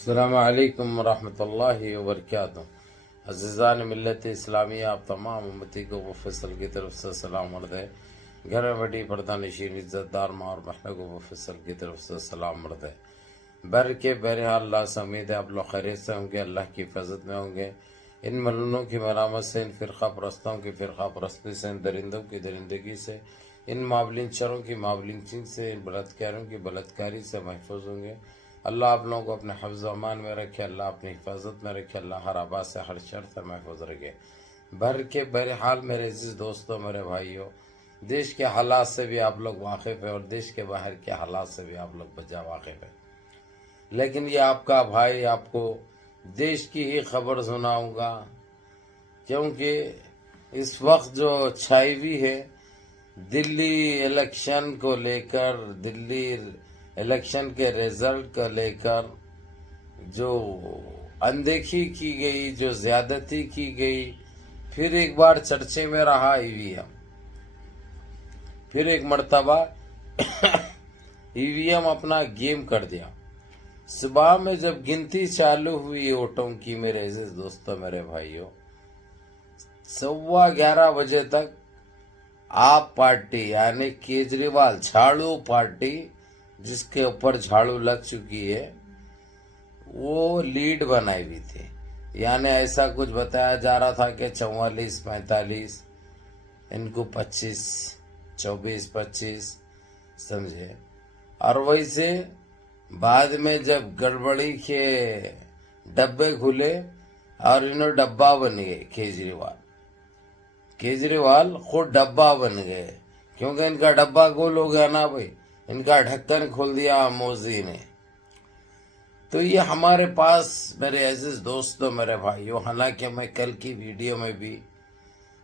السلام علیکم ورحمۃ اللہ وبرکاتہ۔ عزیزان ملت اسلامیہ، آپ تمام امتی کو وہ فصل کی طرف سے سلام عرض ہے۔ گھر میں بڑی پردہ نشین عزت دار ماں اور بہنوں کو وہ فصل کی طرف سے سلام عرض ہے۔ بہرحال اللہ سے امید ہے آپ لوگ خیریت سے ہوں گے، اللہ کی حفاظت میں ہوں گے۔ ان ملونوں کی ملامت سے، ان فرقہ پرستوں کی فرقہ پرستی سے، ان درندوں کی درندگی سے، ان معاملینچروں کی معاملینچی سے، ان بلاتکاروں کی بلاتکاری سے محفوظ ہوں گے۔ اللہ آپ لوگوں کو اپنے حفظ و امان میں رکھے، اللہ اپنی حفاظت میں رکھے، اللہ ہر آباد سے ہر شر سے محفوظ رکھے۔ بہرحال میرے عزیز دوستوں، میرے بھائیوں، دیش کے حالات سے بھی آپ لوگ واقف ہیں اور دیش کے باہر کے حالات سے بھی آپ لوگ بجا واقف ہیں، لیکن یہ آپ کا بھائی آپ کو دیش کی ہی خبر سناؤں گا، کیونکہ اس وقت جو چھائی ہوئی ہے دلی الیکشن کو لے کر، دلی الیکشن کے رزلٹ کو لے کر جو اندیکھی کی گئی، جو زیادتی کی گئی، پھر ایک بار چرچے میں رہا ای وی ایم، پھر ایک مرتبہ ای وی ایم اپنا گیم کر دیا۔ صبح میں جب گنتی چالو ہوئی ووٹوں کی، میرے عزیز دوستوں، میرے بھائیوں، 11:15 بجے تک آپ پارٹی یعنی کیجریوال جھاڑو پارٹی، جس کے اوپر جھاڑو لگ چکی ہے، وہ لیڈ بنائی ہوئی تھی۔ یعنی ایسا کچھ بتایا جا رہا تھا کہ 44-45، ان کو 24-25 سمجھے۔ اور ویسے بعد میں جب گڑبڑی کے ڈبے کھلے اور انہوں ڈبہ بن گئے، کیجریوال خود ڈبہ بن گئے، کیونکہ ان کا ڈبہ گول ہو گیا نا بھائی، ان کا ڈھکن کھول دیا موزی نے۔ تو یہ ہمارے پاس میرے عزیز دوستوں، میرے بھائیوں، حالانکہ میں کل کی ویڈیو میں بھی،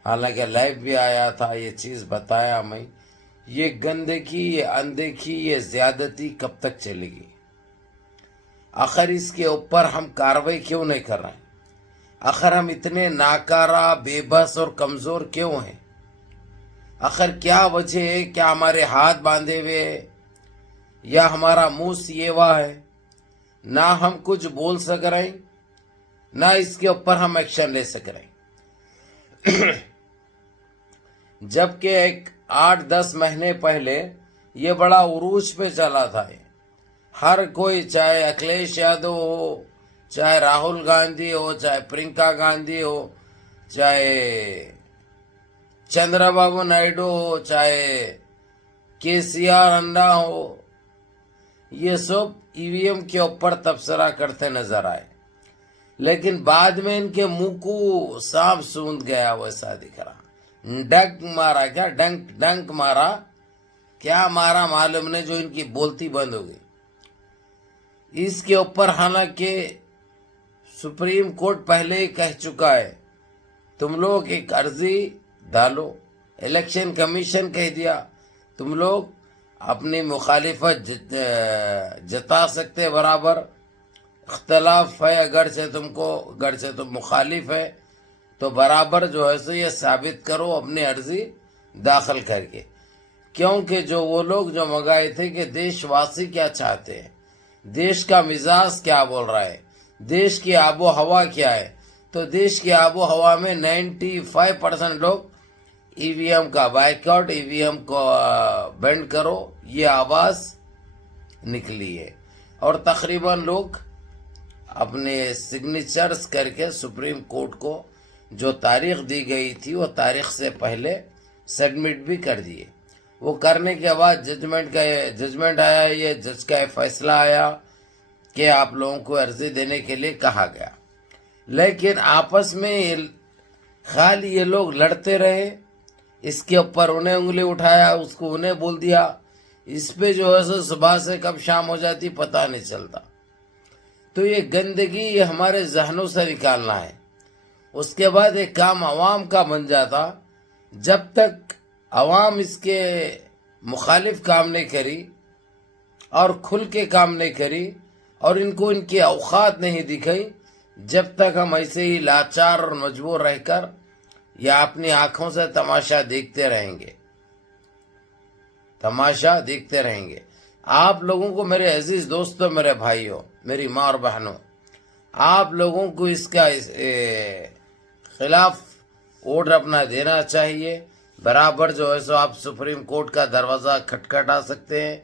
حالانکہ لائیو بھی آیا تھا، یہ چیز بتایا میں، یہ گندگی، یہ اندیکھی، یہ زیادتی کب تک چلے گی؟ آخر اس کے اوپر ہم کارروائی کیوں نہیں کر رہے ہیں؟ آخر ہم اتنے ناکارہ، بے بس اور کمزور کیوں ہیں؟ آخر کیا وجہ ہے؟ کیا ہمارے ہاتھ باندھے ہوئے ہیں یا ہمارا منہ سیوا ہے؟ نہ ہم کچھ بول سک رہے ہیں، نہ اس کے اوپر ہم ایکشن لے سک رہے ہیں۔ جبکہ ایک 8-10 مہینے پہلے یہ بڑا عروج پہ چلا تھا، ہر کوئی، چاہے اکھلیش یادو ہو، چاہے راہل گاندھی ہو، چاہے پرینکا گاندھی ہو، چاہے چندرا بابو نائیڈو ہو، چاہے کے سی آر انا ہو، یہ سب ای وی ایم کے اوپر تبصرہ کرتے نظر آئے، لیکن بعد میں ان کے منہ کو سانپ سوند گیا ویسا دکھ رہا۔ ڈنک مارا، کیا ڈنک مارا، کیا مارا معلوم نہیں، جو ان کی بولتی بند ہو گئی۔ اس کے اوپر حالانکہ سپریم کورٹ پہلے ہی کہہ چکا ہے، تم لوگ ایک عرضی ڈالو، الیکشن کمیشن کہہ دیا تم لوگ اپنی مخالفت جتا سکتے، برابر اختلاف ہے، اگرچہ تم مخالف ہے تو برابر جو ہے سو یہ ثابت کرو اپنی عرضی داخل کر کے، کیونکہ جو وہ لوگ جو منگائے تھے کہ دیش واسی کیا چاہتے ہیں، دیش کا مزاج کیا بول رہا ہے، دیش کی آب و ہوا کیا ہے، تو دیش کی آب و ہوا میں 95% لوگ ای وی ایم کا بائیکاٹ، ای وی ایم کو بینڈ کرو، یہ آواز نکلی ہے، اور تقریباً لوگ اپنے سگنیچرز کر کے سپریم کورٹ کو جو تاریخ دی گئی تھی وہ تاریخ سے پہلے سبمٹ بھی کر دیے۔ وہ کرنے کے بعد ججمنٹ آیا، یہ جج کا فیصلہ آیا کہ آپ لوگوں کو عرضی دینے کے لیے کہا گیا، لیکن آپس میں خالی یہ لوگ لڑتے رہے، اس کے اوپر انہیں انگلی اٹھایا، اس کو انہیں بول دیا، اس پہ جو ہے سو صبح سے کب شام ہو جاتی پتہ نہیں چلتا۔ تو یہ گندگی یہ ہمارے ذہنوں سے نکالنا ہے۔ اس کے بعد ایک کام عوام کا بن جاتا، جب تک عوام اس کے مخالف کام نہیں کری اور کھل کے کام نہیں کری اور ان کو ان کی اوقات نہیں دکھائی، جب تک ہم ایسے ہی لاچار اور مجبور رہ کر یا اپنی آنکھوں سے تماشا دیکھتے رہیں گے۔ آپ لوگوں کو، میرے عزیز دوستوں، میرے بھائیوں، میری ماں اور بہنوں، آپ لوگوں کو اس کا خلاف ووٹ اپنا دینا چاہیے. برابر جو ہے سو آپ سپریم کورٹ کا دروازہ کھٹکھٹا سکتے ہیں،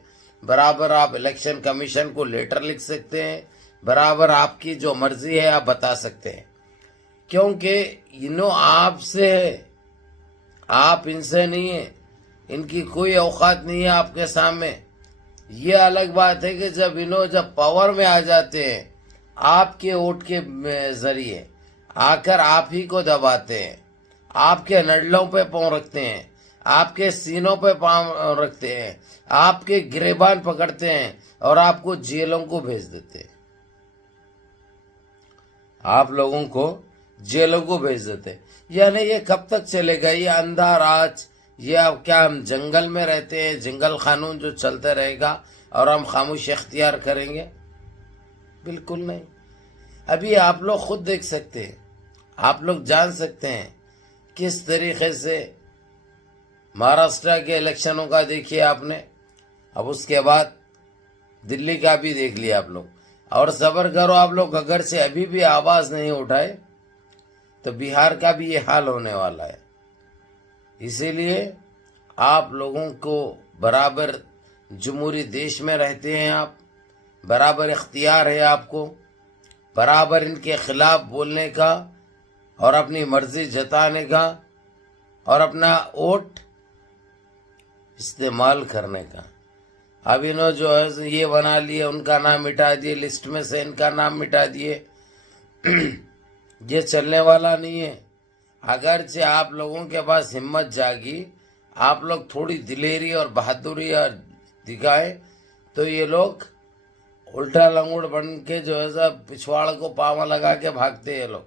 برابر آپ الیکشن کمیشن کو لیٹر لکھ سکتے ہیں، برابر آپ کی جو مرضی ہے آپ بتا سکتے ہیں، کیونکہ آپ سے ہے، آپ ان سے نہیں ہیں، ان کی کوئی اوقات نہیں ہے آپ کے سامنے. یہ الگ بات ہے کہ جب پاور میں آ جاتے ہیں، آپ کے ووٹ کے ذریعے آ کر آپ ہی کو دباتے ہیں، آپ کے نڈلوں پہ پاؤں رکھتے ہیں، آپ کے سینوں پہ پاؤں رکھتے ہیں، آپ کے گریبان پکڑتے ہیں اور آپ کو جیلوں کو بھیج دیتے ہیں. آپ لوگوں کو جیلوں کو بھیج دیتے ہیں. یعنی یہ کب تک چلے گا؟ یہ اندھا راج، یہ اب کیا ہم جنگل میں رہتے ہیں، جنگل قانون جو چلتا رہے گا اور ہم خاموش اختیار کریں گے؟ بالکل نہیں. ابھی آپ لوگ خود دیکھ سکتے ہیں، آپ لوگ جان سکتے ہیں کس طریقے سے مہاراشٹر کے الیکشنوں کا دیکھیے آپ نے، اب اس کے بعد دلی کا بھی دیکھ لیا آپ لوگ. اور صبر کرو آپ لوگ، اگر سے ابھی بھی آواز نہیں اٹھائے تو بہار کا بھی یہ حال ہونے والا ہے. اسی لیے آپ لوگوں کو برابر جمہوری دیش میں رہتے ہیں، آپ برابر اختیار ہے آپ کو، برابر ان کے خلاف بولنے کا اور اپنی مرضی جتانے کا اور اپنا ووٹ استعمال کرنے کا. اب انہوں جو ہے یہ بنا لیے، ان کا نام مٹا دیے لسٹ میں سے، ان کا نام مٹا دیے. یہ چلنے والا نہیں ہے. اگرچہ آپ لوگوں کے پاس ہمت جاگی، آپ لوگ تھوڑی دلیری اور بہادری دکھائے تو یہ لوگ الٹا لنگوڑ بن کے جو ہے سب پچھواڑ کو پاوا لگا کے بھاگتے ہیں لوگ.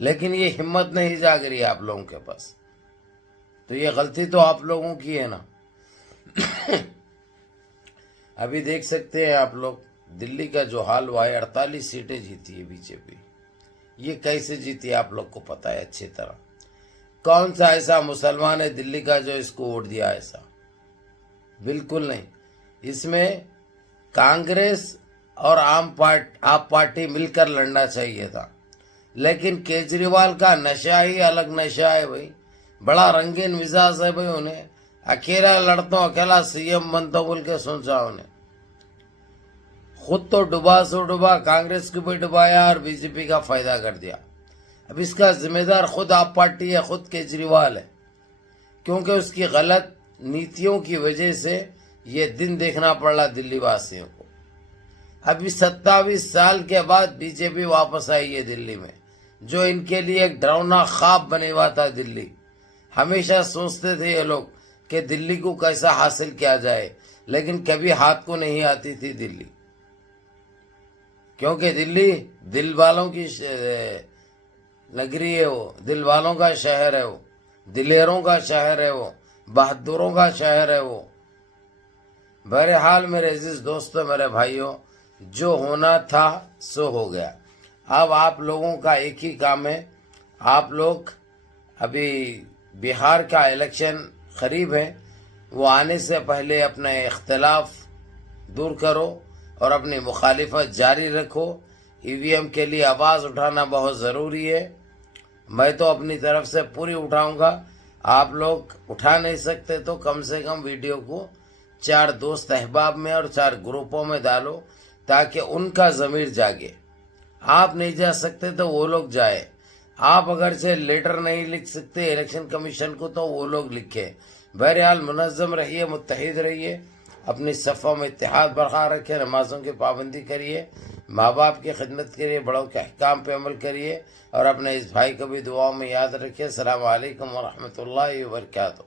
لیکن یہ ہمت نہیں جاگ رہی آپ لوگوں کے پاس، تو یہ غلطی تو آپ لوگوں کی ہے نا. ابھی دیکھ سکتے ہیں آپ لوگ دلی کا جو حال ہوا ہے، 48 سیٹیں جیتی ہے بی جے پی. یہ کیسے جیتی آپ لوگ کو پتا ہے اچھی طرح. کون سا ایسا مسلمان ہے دلی کا جو اس کو ووٹ دیا؟ ایسا بالکل نہیں. اس میں کانگریس اور آپ پارٹی مل کر لڑنا چاہیے تھا، لیکن کیجریوال کا نشہ ہی الگ نشہ ہے بھائی. بڑا رنگین مزاج ہے بھائی. انہیں اکیلا لڑتا ہوں، اکیلا سی ایم بنتا بول کے سوچا انہیں. خود تو ڈوبا سو ڈوبا، کانگریس کو بھی ڈبایا اور بی جے پی کا فائدہ کر دیا. اب اس کا ذمہ دار خود آپ پارٹی ہے، خود کیجریوال ہے، کیونکہ اس کی غلط نیتیوں کی وجہ سے یہ دن دیکھنا پڑ رہا دلی واسیوں کو. ابھی 27 سال کے بعد بی جے پی واپس آئی ہے دلی میں، جو ان کے لیے ایک ڈراؤنا خواب بنے ہوا تھا. دلی ہمیشہ سوچتے تھے یہ لوگ کہ دلی کو کیسا حاصل کیا جائے، لیکن کبھی ہاتھ کو نہیں آتی تھی دلی، کیونکہ دلی دل والوں کی نگری ہے، وہ دل والوں کا شہر ہے، وہ دلیروں کا شہر ہے، وہ بہادروں کا شہر ہے وہ. بہرحال میرے عزیز دوستوں، میرے بھائیوں، جو ہونا تھا سو ہو گیا. اب آپ لوگوں کا ایک ہی کام ہے، آپ لوگ ابھی بہار کا الیکشن قریب ہے، وہ آنے سے پہلے اپنے اختلاف دور کرو اور اپنی مخالفت جاری رکھو. ای وی ایم کے لیے آواز اٹھانا بہت ضروری ہے. میں تو اپنی طرف سے پوری اٹھاؤں گا. آپ لوگ اٹھا نہیں سکتے تو کم سے کم ویڈیو کو 4 دوست احباب میں اور 4 گروپوں میں ڈالو تاکہ ان کا ضمیر جاگے. آپ نہیں جا سکتے تو وہ لوگ جائے. آپ اگر سے لیٹر نہیں لکھ سکتے الیکشن کمیشن کو تو وہ لوگ لکھے. بہرحال منظم رہیے، متحد رہیے، اپنی صفوں میں اتحاد برقرار رکھیں، نمازوں کی پابندی کریے، ماں باپ کی خدمت کریے، بڑوں کے احکام پہ عمل کریے اور اپنے اس بھائی کو بھی دعاؤں میں یاد رکھیے. السلام علیکم ورحمۃ اللہ وبرکاتہ.